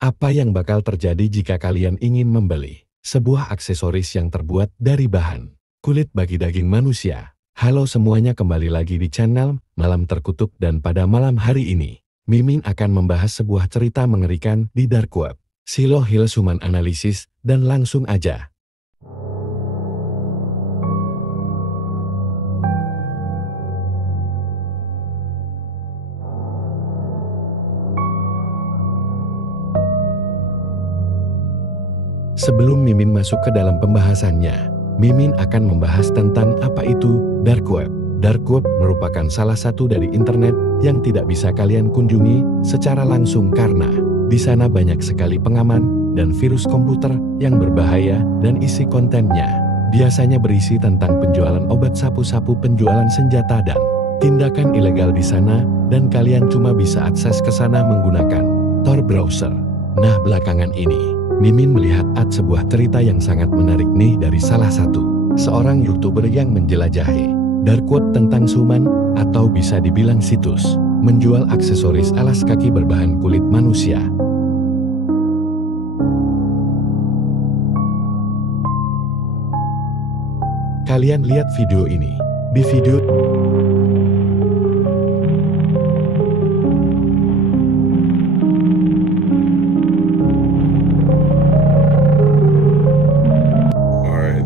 Apa yang bakal terjadi jika kalian ingin membeli sebuah aksesoris yang terbuat dari bahan kulit bagi daging manusia? Halo semuanya, kembali lagi di channel Malam Terkutuk, dan pada malam hari ini, Mimin akan membahas sebuah cerita mengerikan di dark web. Shiloh Hills Human Analysis, dan langsung aja. Sebelum Mimin masuk ke dalam pembahasannya, Mimin akan membahas tentang apa itu dark web. Dark web merupakan salah satu dari internet yang tidak bisa kalian kunjungi secara langsung karena di sana banyak sekali pengaman dan virus komputer yang berbahaya, dan isi kontennya biasanya berisi tentang penjualan obat sapu-sapu, penjualan senjata, dan tindakan ilegal di sana, dan kalian cuma bisa akses ke sana menggunakan Tor browser. Nah, belakangan ini Mimin melihat sebuah cerita yang sangat menarik nih dari salah satu seorang YouTuber yang menjelajahi dark web tentang suman, atau bisa dibilang situs menjual aksesoris alas kaki berbahan kulit manusia. Kalian lihat video ini. Di video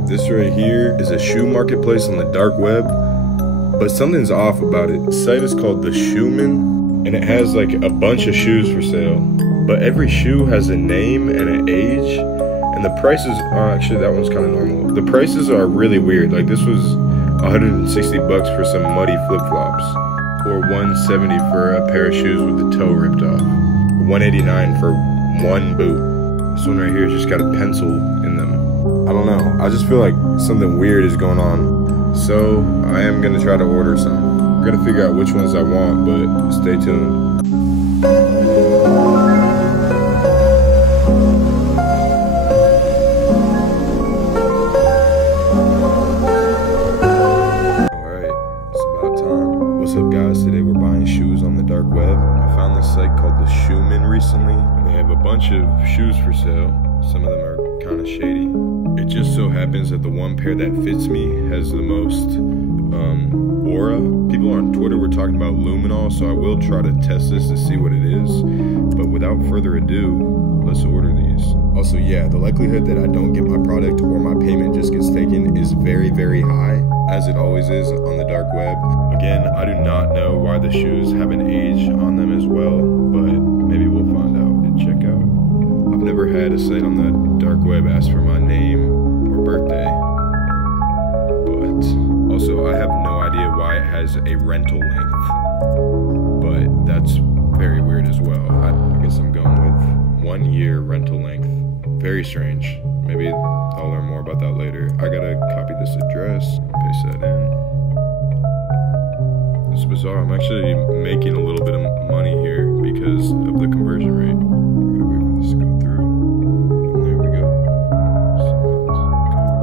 This right here is a shoe marketplace on the dark web, but something's off about it. The site is called The Shoeman, and it has like a bunch of shoes for sale, but every shoe has a name and an age, and the prices are actually, that one's kind of normal. The prices are really weird. Like this was $160 for some muddy flip-flops, or $170 for a pair of shoes with the toe ripped off, $189 for one boot. This one right here has just got a pencil in them. I don't know, I just feel like something weird is going on. So I am gonna try to order some. I'm gonna figure out which ones I want, but stay tuned. Alright, it's about time. What's up guys, today we're buying shoes on the dark web. I found this site called The Shoeman recently, and they have a bunch of shoes for sale. Some of them are kind of shady. It just so happens that the one pair that fits me has the most aura. People on Twitter were talking about luminol, so I will try to test this to see what it is. But without further ado, let's order these. Also, yeah, the likelihood that I don't get my product or my payment just gets taken is very, very high, as it always is on the dark web. Again, I do not know why the shoes have an age on them as well, but maybe we'll find out and check out. I've never had a site on the dark web ask for my name or birthday, but also I have no idea why it has a rental length, but that's very weird as well. I guess I'm going with 1 year rental length. Very strange. Maybe I'll learn more about that later. I gotta copy this address, paste that in. It's bizarre. I'm actually making a little bit of money here because of the conversion rate. I'm gonna wait for this to go through. And there we go.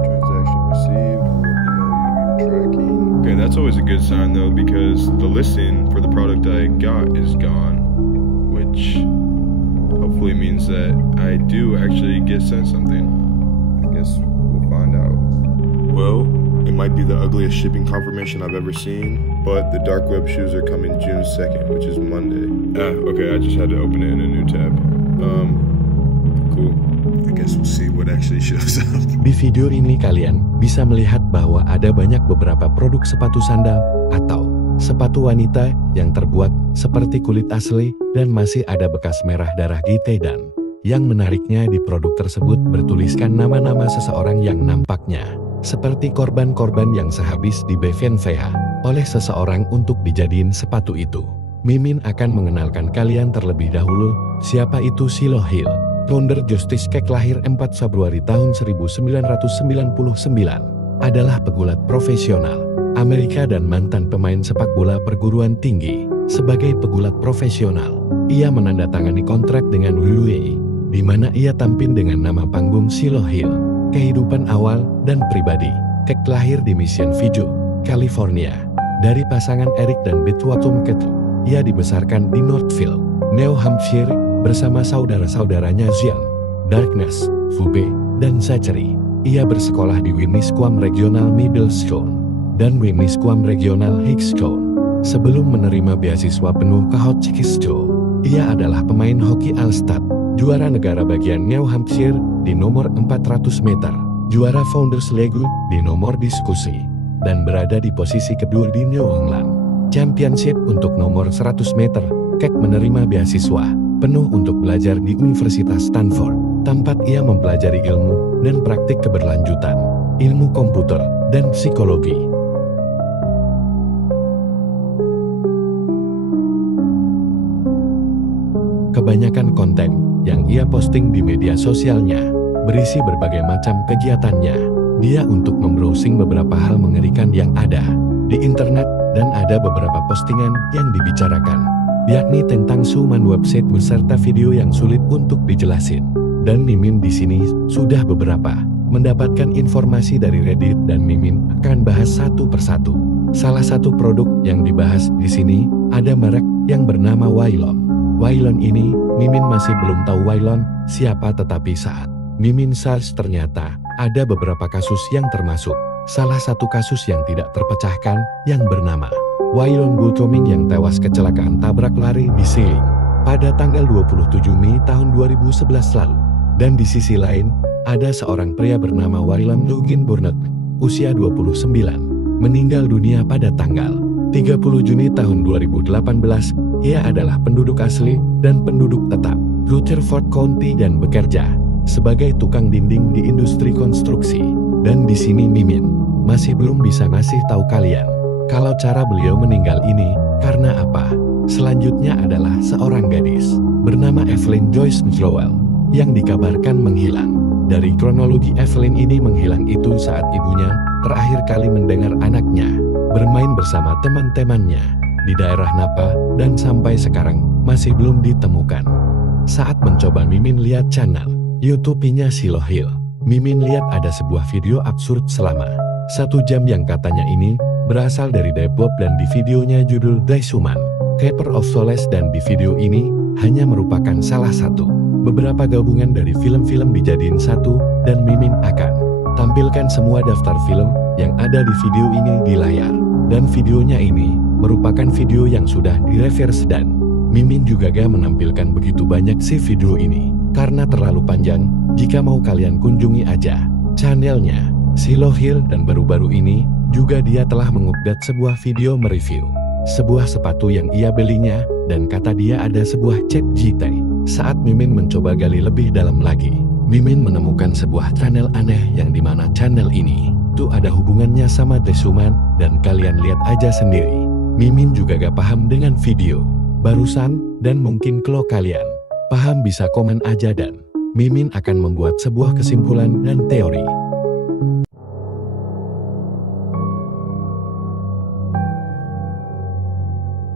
Transaction received. Email you tracking. Okay, that's always a good sign though, because the listing for the product I got is gone, which hopefully means that I do actually get sent something. I guess we'll find out. Well, it might be the ugliest shipping confirmation I've ever seen, but the dark web shoes are coming June 2nd, which is Monday. Okay, I just had to open it in a new tab. Cool. I guess we'll see what actually shows up. Di video ini kalian bisa melihat bahwa ada banyak beberapa produk sepatu sandal atau sepatu wanita yang terbuat seperti kulit asli, dan masih ada bekas merah darah gitu, dan yang menariknya di produk tersebut bertuliskan nama-nama seseorang yang nampaknya seperti korban-korban yang sehabis di BVNVH oleh seseorang untuk dijadiin sepatu itu. Mimin akan mengenalkan kalian terlebih dahulu siapa itu Shiloh Hills. Founder Justice Cake lahir 4 Februari tahun 1999, adalah pegulat profesional Amerika dan mantan pemain sepak bola perguruan tinggi. Sebagai pegulat profesional, ia menandatangani kontrak dengan WWE, di mana ia tampil dengan nama panggung Shiloh Hills. Kehidupan awal dan pribadi, Cake lahir di Mission View, California, dari pasangan Eric dan Beth Watumket. Ia dibesarkan di Northfield, New Hampshire, bersama saudara-saudaranya Xian, Darkness, Fube, dan Zachary. Ia bersekolah di Winnisquam Regional Middle School dan Winnisquam Regional High School. Sebelum menerima beasiswa penuh ke Hotchkiss, ia adalah pemain hoki All-Star, juara negara bagian New Hampshire di nomor 400 meter, juara Founders League di nomor diskusi, dan berada di posisi kedua di New England Championship untuk nomor 100 meter. Keck menerima beasiswa penuh untuk belajar di Universitas Stanford, tempat ia mempelajari ilmu dan praktik keberlanjutan, ilmu komputer, dan psikologi. Kebanyakan konten yang ia posting di media sosialnya berisi berbagai macam kegiatannya. Dia untuk membrowsing beberapa hal mengerikan yang ada di internet, dan ada beberapa postingan yang dibicarakan, yakni tentang suman website beserta video yang sulit untuk dijelasin. Dan Mimin di sini sudah beberapa mendapatkan informasi dari Reddit, dan Mimin akan bahas satu persatu. Salah satu produk yang dibahas di sini ada merek yang bernama Wylon. Wylon ini Mimin masih belum tahu Wylon siapa, tetapi saat Mimin search ternyata ada beberapa kasus yang termasuk salah satu kasus yang tidak terpecahkan yang bernama Wylon Bultoming yang tewas kecelakaan tabrak lari di Sealing pada tanggal 27 Mei tahun 2011 lalu. Dan di sisi lain, ada seorang pria bernama Wylon Lugin Burnett, usia 29, meninggal dunia pada tanggal 30 Juni tahun 2018. Ia adalah penduduk asli dan penduduk tetap Rutherford County dan bekerja sebagai tukang dinding di industri konstruksi. Dan di sini Mimin masih belum bisa ngasih tahu kalian kalau cara beliau meninggal ini karena apa. Selanjutnya adalah seorang gadis bernama Evelyn Joyce Joel yang dikabarkan menghilang. Dari kronologi, Evelyn ini menghilang itu saat ibunya terakhir kali mendengar anaknya bermain bersama teman-temannya di daerah Napa, dan sampai sekarang masih belum ditemukan. Saat mencoba Mimin lihat channel YouTube-nya Shiloh Hill, Mimin lihat ada sebuah video absurd selama 1 jam yang katanya ini berasal dari Depop, dan di videonya judul Daisuman, Keeper of Souls, dan di video ini hanya merupakan salah satu beberapa gabungan dari film-film dijadiin satu, dan Mimin akan tampilkan semua daftar film yang ada di video ini di layar. Dan videonya ini merupakan video yang sudah di-reverse, dan Mimin juga gak menampilkan begitu banyak sih video ini karena terlalu panjang. Jika mau kalian kunjungi aja channelnya Shiloh Hill, dan baru-baru ini juga dia telah mengupdate sebuah video mereview sebuah sepatu yang ia belinya, dan kata dia ada sebuah chat GT. Saat Mimin mencoba gali lebih dalam lagi, Mimin menemukan sebuah channel aneh yang dimana channel ini tuh ada hubungannya sama Daisuman, dan kalian lihat aja sendiri. Mimin juga gak paham dengan video barusan, dan mungkin kalau kalian paham bisa komen aja, dan Mimin akan membuat sebuah kesimpulan dan teori.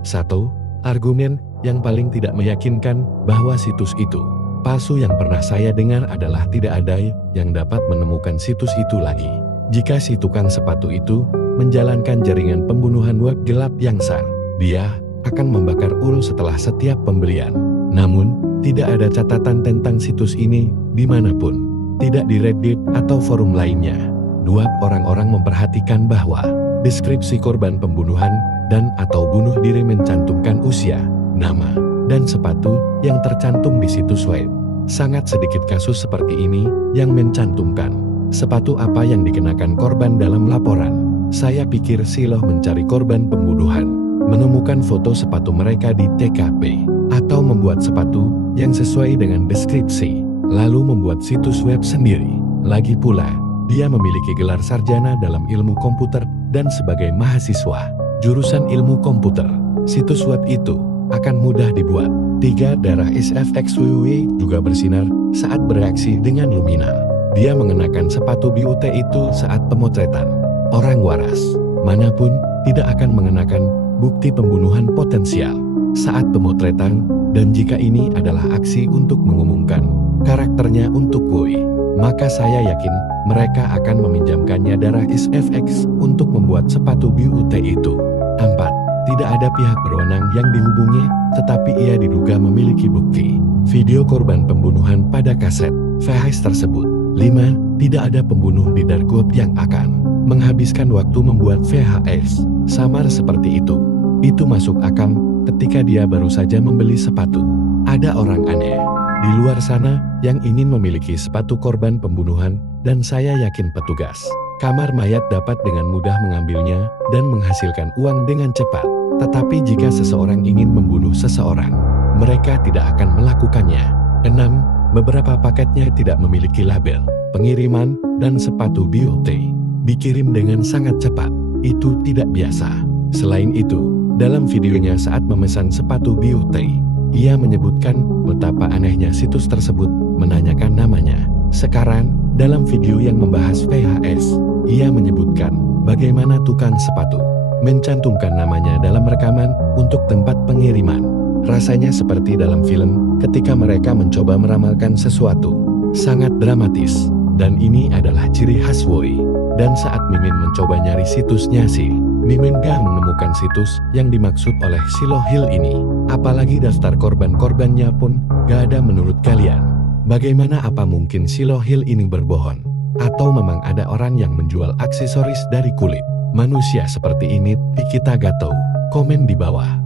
Satu, argumen yang paling tidak meyakinkan bahwa situs itu palsu yang pernah saya dengar adalah tidak ada yang dapat menemukan situs itu lagi jika si tukang sepatu itu menjalankan jaringan pembunuhan web gelap yang sar. Dia akan membakar ul setelah setiap pembelian. Namun, tidak ada catatan tentang situs ini dimanapun, tidak di Reddit atau forum lainnya. Dua, orang-orang memperhatikan bahwa deskripsi korban pembunuhan dan atau bunuh diri mencantumkan usia, nama, dan sepatu yang tercantum di situs web. Sangat sedikit kasus seperti ini yang mencantumkan sepatu apa yang dikenakan korban dalam laporan. Saya pikir Shiloh mencari korban pembunuhan, menemukan foto sepatu mereka di TKP, atau membuat sepatu yang sesuai dengan deskripsi, lalu membuat situs web sendiri. Lagi pula, dia memiliki gelar sarjana dalam ilmu komputer dan sebagai mahasiswa jurusan ilmu komputer, situs web itu akan mudah dibuat. 3. Darah SFXWW juga bersinar saat bereaksi dengan luminal. Dia mengenakan sepatu BUT itu saat pemotretan. Orang waras manapun tidak akan mengenakan bukti pembunuhan potensial saat pemotretan, dan jika ini adalah aksi untuk mengumumkan karakternya untuk Boy, maka saya yakin mereka akan meminjamkannya darah SFX untuk membuat sepatu BUT itu. 4. Tidak ada pihak berwenang yang dihubungi, tetapi ia diduga memiliki bukti video korban pembunuhan pada kaset VHS tersebut. 5. Tidak ada pembunuh di dark web yang akan menghabiskan waktu membuat VHS samar seperti itu. Itu masuk akal ketika dia baru saja membeli sepatu. Ada orang aneh di luar sana yang ingin memiliki sepatu korban pembunuhan, dan saya yakin petugas kamar mayat dapat dengan mudah mengambilnya dan menghasilkan uang dengan cepat. Tetapi jika seseorang ingin membunuh seseorang, mereka tidak akan melakukannya. 6. Beberapa paketnya tidak memiliki label pengiriman, dan sepatu BOT dikirim dengan sangat cepat. Itu tidak biasa. Selain itu, dalam videonya saat memesan sepatu BOT, ia menyebutkan betapa anehnya situs tersebut menanyakan namanya. Sekarang, dalam video yang membahas VHS, ia menyebutkan bagaimana tukang sepatu mencantumkan namanya dalam rekaman untuk tempat pengiriman. Rasanya seperti dalam film ketika mereka mencoba meramalkan sesuatu. Sangat dramatis, dan ini adalah ciri khas Woi. Dan saat Mimin mencoba nyari situsnya sih, Mimin gak menemukan situs yang dimaksud oleh Shiloh Hill ini. Apalagi daftar korban-korbannya pun gak ada. Menurut kalian, bagaimana? Apa mungkin Shiloh Hill ini berbohong? Atau memang ada orang yang menjual aksesoris dari kulit manusia seperti ini? Kita gak tahu. Komen di bawah.